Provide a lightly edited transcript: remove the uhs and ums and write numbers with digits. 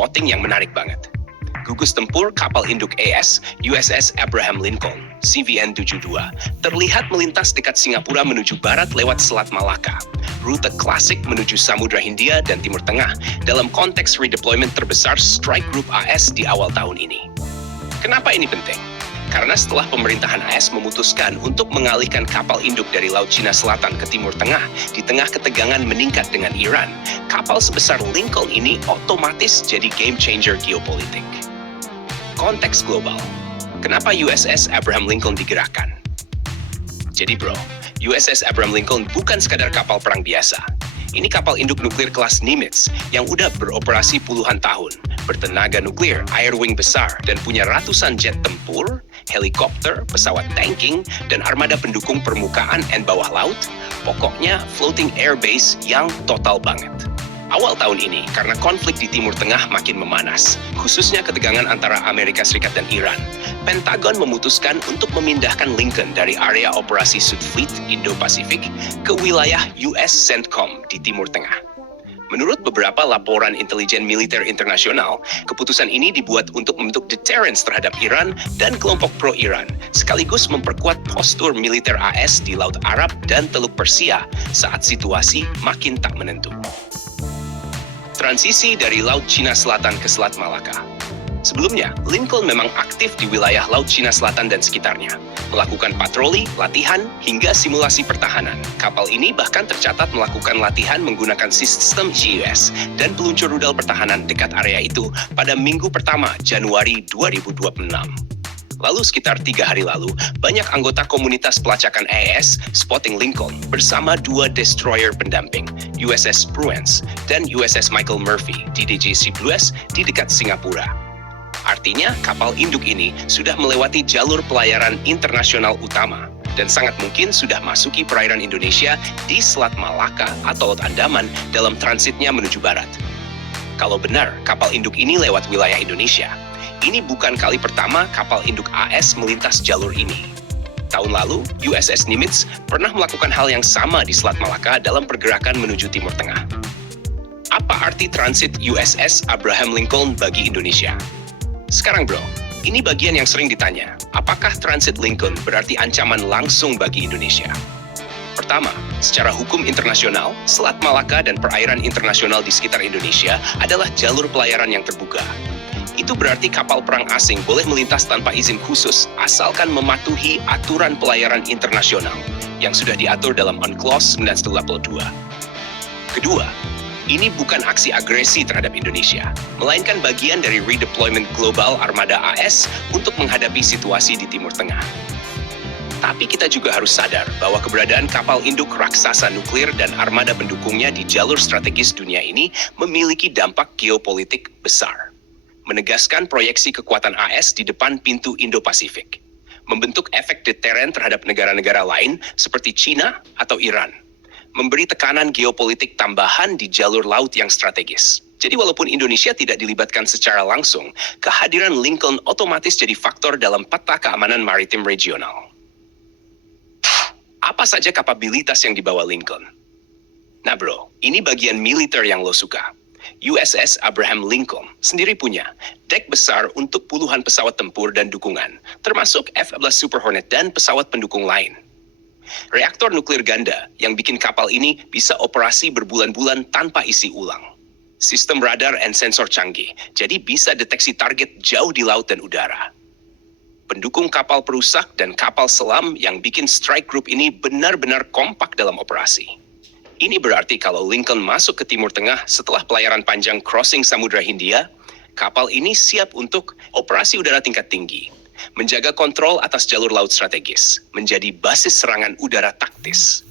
spotting yang menarik banget. Gugus tempur kapal induk AS, USS Abraham Lincoln, CVN-72, terlihat melintas dekat Singapura menuju barat lewat Selat Malaka, rute klasik menuju Samudra Hindia dan Timur Tengah dalam konteks redeployment terbesar strike group AS di awal tahun ini. Kenapa ini penting? Karena setelah pemerintahan AS memutuskan untuk mengalihkan kapal induk dari Laut Cina Selatan ke Timur Tengah di tengah ketegangan meningkat dengan Iran, kapal sebesar Lincoln ini otomatis jadi game changer geopolitik. Konteks global. Kenapa USS Abraham Lincoln digerakkan? Jadi bro, USS Abraham Lincoln bukan sekadar kapal perang biasa. Ini kapal induk nuklir kelas Nimitz yang udah beroperasi puluhan tahun, bertenaga nuklir, air wing besar, dan punya ratusan jet tempur, helikopter, pesawat tanking, dan armada pendukung permukaan dan bawah laut. Pokoknya floating air base yang total banget. Awal tahun ini, karena konflik di Timur Tengah makin memanas, khususnya ketegangan antara Amerika Serikat dan Iran, Pentagon memutuskan untuk memindahkan Lincoln dari area operasi Sud Fleet Indo-Pasifik ke wilayah US CENTCOM di Timur Tengah. Menurut beberapa laporan intelijen militer internasional, keputusan ini dibuat untuk membentuk deterrence terhadap Iran dan kelompok pro-Iran, sekaligus memperkuat postur militer AS di Laut Arab dan Teluk Persia saat situasi makin tak menentu. Transisi dari Laut Cina Selatan ke Selat Malaka. Sebelumnya, Lincoln memang aktif di wilayah Laut Cina Selatan dan sekitarnya, melakukan patroli, latihan, hingga simulasi pertahanan. Kapal ini bahkan tercatat melakukan latihan menggunakan sistem GUS dan peluncur rudal pertahanan dekat area itu pada minggu pertama Januari 2026. Lalu sekitar 3 hari lalu, banyak anggota komunitas pelacakan AS spotting Lincoln bersama 2 destroyer pendamping, USS Spruance dan USS Michael Murphy di DJC Blues di dekat Singapura. Artinya, kapal induk ini sudah melewati jalur pelayaran internasional utama dan sangat mungkin sudah masuki perairan Indonesia di Selat Malaka atau Laut Andaman dalam transitnya menuju barat. Kalau benar, kapal induk ini lewat wilayah Indonesia, ini bukan kali pertama kapal induk AS melintas jalur ini. Tahun lalu, USS Nimitz pernah melakukan hal yang sama di Selat Malaka dalam pergerakan menuju Timur Tengah. Apa arti transit USS Abraham Lincoln bagi Indonesia? Sekarang bro, ini bagian yang sering ditanya. Apakah transit Lincoln berarti ancaman langsung bagi Indonesia? Pertama, secara hukum internasional, Selat Malaka dan perairan internasional di sekitar Indonesia adalah jalur pelayaran yang terbuka. Itu berarti kapal perang asing boleh melintas tanpa izin khusus asalkan mematuhi aturan pelayaran internasional yang sudah diatur dalam UNCLOS 1982. Kedua, ini bukan aksi agresi terhadap Indonesia, melainkan bagian dari redeployment global armada AS untuk menghadapi situasi di Timur Tengah. Tapi kita juga harus sadar bahwa keberadaan kapal induk raksasa nuklir dan armada pendukungnya di jalur strategis dunia ini memiliki dampak geopolitik besar. Menegaskan proyeksi kekuatan AS di depan pintu Indo-Pasifik, membentuk efek deteren terhadap negara-negara lain seperti China atau Iran, memberi tekanan geopolitik tambahan di jalur laut yang strategis. Jadi walaupun Indonesia tidak dilibatkan secara langsung, kehadiran Lincoln otomatis jadi faktor dalam peta keamanan maritim regional. Apa saja kapabilitas yang dibawa Lincoln? Nah bro, ini bagian militer yang lo suka. USS Abraham Lincoln sendiri punya dek besar untuk puluhan pesawat tempur dan dukungan, termasuk F-11 Super Hornet dan pesawat pendukung lain. Reaktor nuklir ganda yang bikin kapal ini bisa operasi berbulan-bulan tanpa isi ulang. Sistem radar dan sensor canggih, jadi bisa deteksi target jauh di laut dan udara. Pendukung kapal perusak dan kapal selam yang bikin strike group ini benar-benar kompak dalam operasi. Ini berarti kalau Lincoln masuk ke Timur Tengah setelah pelayaran panjang crossing Samudra Hindia, kapal ini siap untuk operasi udara tingkat tinggi, menjaga kontrol atas jalur laut strategis, menjadi basis serangan udara taktis.